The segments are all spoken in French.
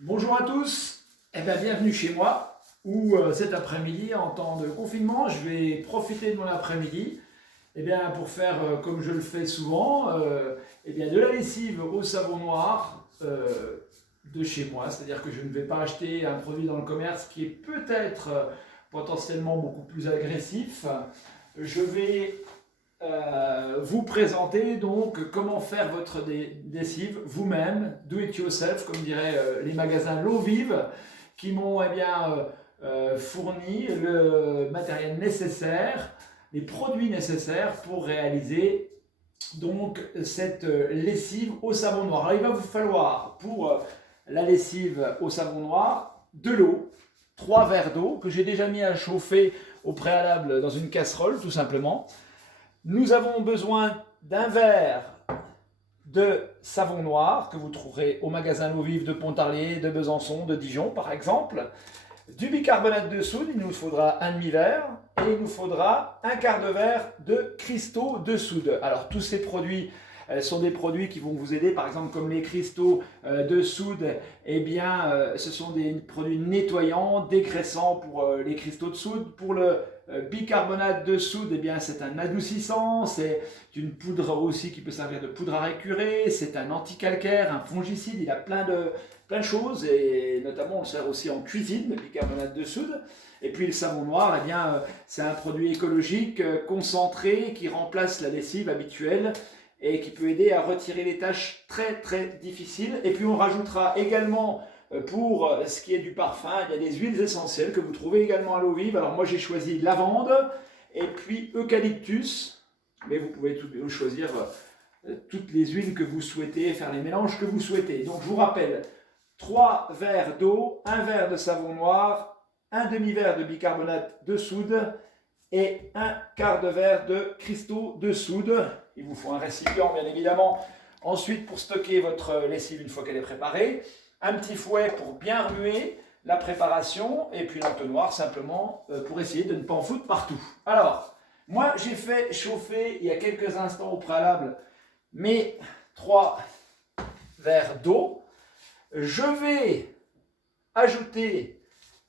Bonjour à tous, bienvenue chez moi où cet après-midi en temps de confinement je vais profiter de mon après-midi pour faire comme je le fais souvent de la lessive au savon noir de chez moi, c'est-à-dire que je ne vais pas acheter un produit dans le commerce qui est peut-être potentiellement beaucoup plus agressif. Je vais vous présenter donc comment faire votre lessive vous-même, do it yourself, comme diraient les magasins L'Eau Vive, qui m'ont fourni le matériel nécessaire, les produits nécessaires pour réaliser donc cette lessive au savon noir. Alors il va vous falloir pour la lessive au savon noir de l'eau, 3 verres d'eau que j'ai déjà mis à chauffer au préalable dans une casserole tout simplement. Nous avons besoin d'un verre de savon noir que vous trouverez au magasin L'Eau Vive de Pontarlier, de Besançon, de Dijon par exemple. Du bicarbonate de soude, il nous faudra un demi-verre et il nous faudra un quart de verre de cristaux de soude. Alors tous ces produits sont des produits qui vont vous aider, par exemple comme les cristaux de soude, ce sont des produits nettoyants, dégraissants pour les cristaux de soude. Pour le bicarbonate de soude, c'est un adoucissant, c'est une poudre aussi qui peut servir de poudre à récurer, c'est un anticalcaire, un fongicide, il a plein de choses et notamment on le sert aussi en cuisine, le bicarbonate de soude. Et puis le savon noir, c'est un produit écologique concentré qui remplace la lessive habituelle et qui peut aider à retirer les taches très très difficiles. Et puis on rajoutera également pour ce qui est du parfum, il y a des huiles essentielles que vous trouvez également à L'Eau Vive. Alors moi j'ai choisi lavande et puis eucalyptus, mais vous pouvez choisir toutes les huiles que vous souhaitez, faire les mélanges que vous souhaitez. Donc je vous rappelle, 3 verres d'eau, 1 verre de savon noir, un demi-verre de bicarbonate de soude et un quart de verre de cristaux de soude. Il vous faut un récipient bien évidemment. Ensuite, pour stocker votre lessive une fois qu'elle est préparée, un petit fouet pour bien remuer la préparation et puis l'entonnoir simplement pour essayer de ne pas en foutre partout. Alors, moi j'ai fait chauffer il y a quelques instants au préalable mes 3 verres d'eau. Je vais ajouter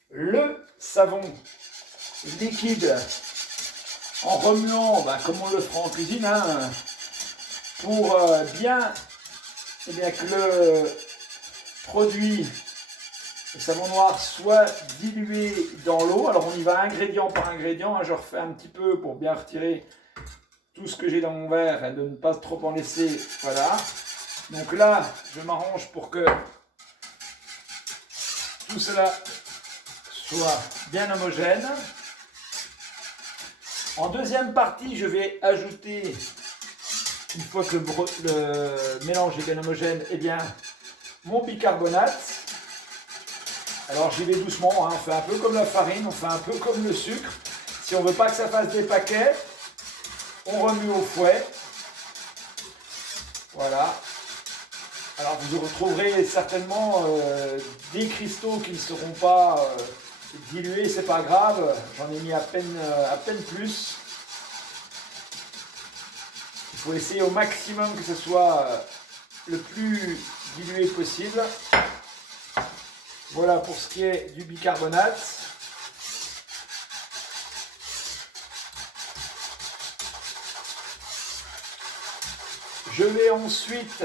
le savon liquide en remuant comme on le fera en cuisine pour bien que le produit, le savon noir, soit dilué dans l'eau. Alors on y va ingrédient par ingrédient, je refais un petit peu pour bien retirer tout ce que j'ai dans mon verre et de ne pas trop en laisser. Voilà. Donc là, je m'arrange pour que tout cela soit bien homogène. En deuxième partie, je vais ajouter, une fois que le mélange est bien homogène, mon bicarbonate. Alors j'y vais doucement, on fait un peu comme la farine, on fait un peu comme le sucre. Si on ne veut pas que ça fasse des paquets, on remue au fouet. Voilà. Alors vous retrouverez certainement des cristaux qui ne seront pas dilués, c'est pas grave, j'en ai mis à peine plus. Il faut essayer au maximum que ce soit le plus dilué possible. Voilà pour ce qui est du bicarbonate. Je vais ensuite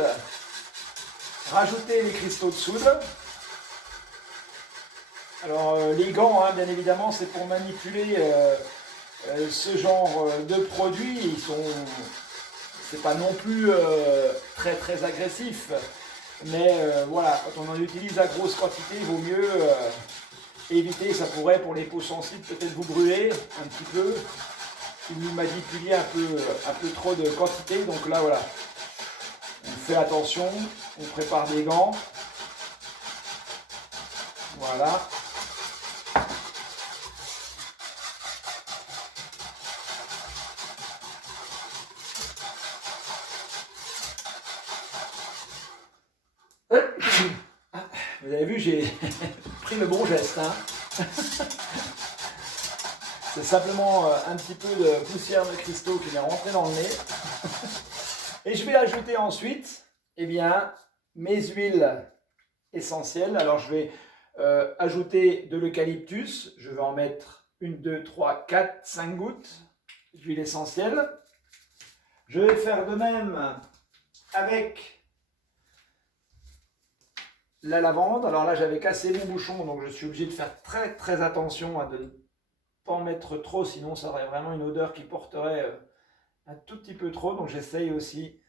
rajouter les cristaux de soude. Alors les gants, bien évidemment, c'est pour manipuler ce genre de produits. C'est pas non plus très très agressif, mais voilà, quand on en utilise à grosse quantité, il vaut mieux éviter. Ça pourrait, pour les peaux sensibles, peut-être vous brûler un petit peu si vous manipuliez un peu trop de quantité. Donc là, voilà, on fait attention, on prépare des gants. Voilà. Vous avez vu, j'ai pris le bon geste. C'est simplement un petit peu de poussière de cristaux qui est rentrée dans le nez. Et je vais ajouter ensuite mes huiles essentiels. Alors je vais ajouter de l'eucalyptus. Je vais en mettre 1, 2, 3, 4, 5 gouttes d'huile essentielle. Je vais faire de même avec la lavande. Alors là, j'avais cassé mon bouchon, donc je suis obligé de faire très très attention à ne pas en mettre trop, sinon ça aurait vraiment une odeur qui porterait un tout petit peu trop. Donc j'essaye aussi.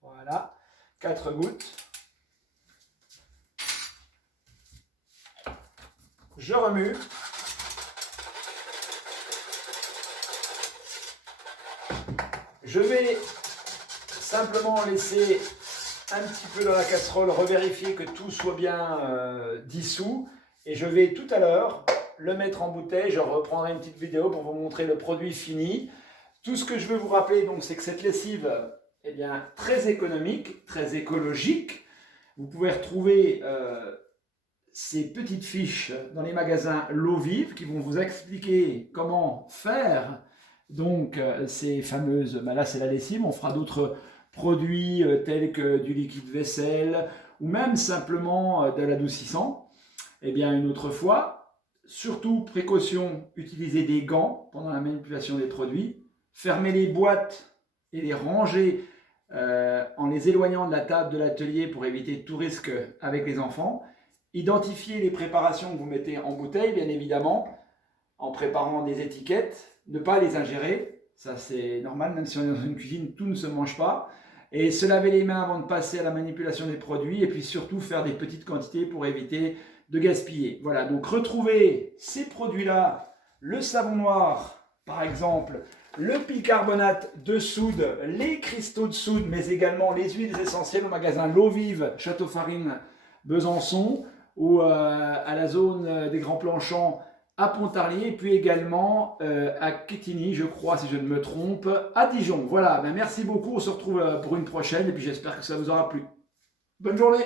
Voilà, 4 gouttes. Je remue. Je vais simplement laisser un petit peu dans la casserole, revérifier que tout soit bien dissous. Et je vais tout à l'heure le mettre en bouteille. Je reprendrai une petite vidéo pour vous montrer le produit fini. Tout ce que je veux vous rappeler, donc, c'est que cette lessive est bien très économique, très écologique. Vous pouvez retrouver ces petites fiches dans les magasins L'Eau Vive qui vont vous expliquer comment faire donc ces fameuses, là c'est la lessive, on fera d'autres produits tels que du liquide vaisselle ou même simplement de l'adoucissant. Eh bien une autre fois, surtout précaution, utilisez des gants pendant la manipulation des produits, fermez les boîtes et les ranger en les éloignant de la table de l'atelier pour éviter tout risque avec les enfants. Identifiez les préparations que vous mettez en bouteille, bien évidemment, en préparant des étiquettes. Ne pas les ingérer, ça c'est normal, même si on est dans une cuisine, tout ne se mange pas. Et se laver les mains avant de passer à la manipulation des produits, et puis surtout faire des petites quantités pour éviter de gaspiller. Voilà, donc retrouvez ces produits-là, le savon noir par exemple, le bicarbonate de soude, les cristaux de soude, mais également les huiles essentielles au magasin L'Eau Vive, Château Farine, Besançon, ou à la zone des Grands Planchants à Pontarlier, et puis également à Quetigny, je crois, si je ne me trompe, à Dijon. Voilà, ben merci beaucoup, on se retrouve pour une prochaine, et puis j'espère que ça vous aura plu. Bonne journée!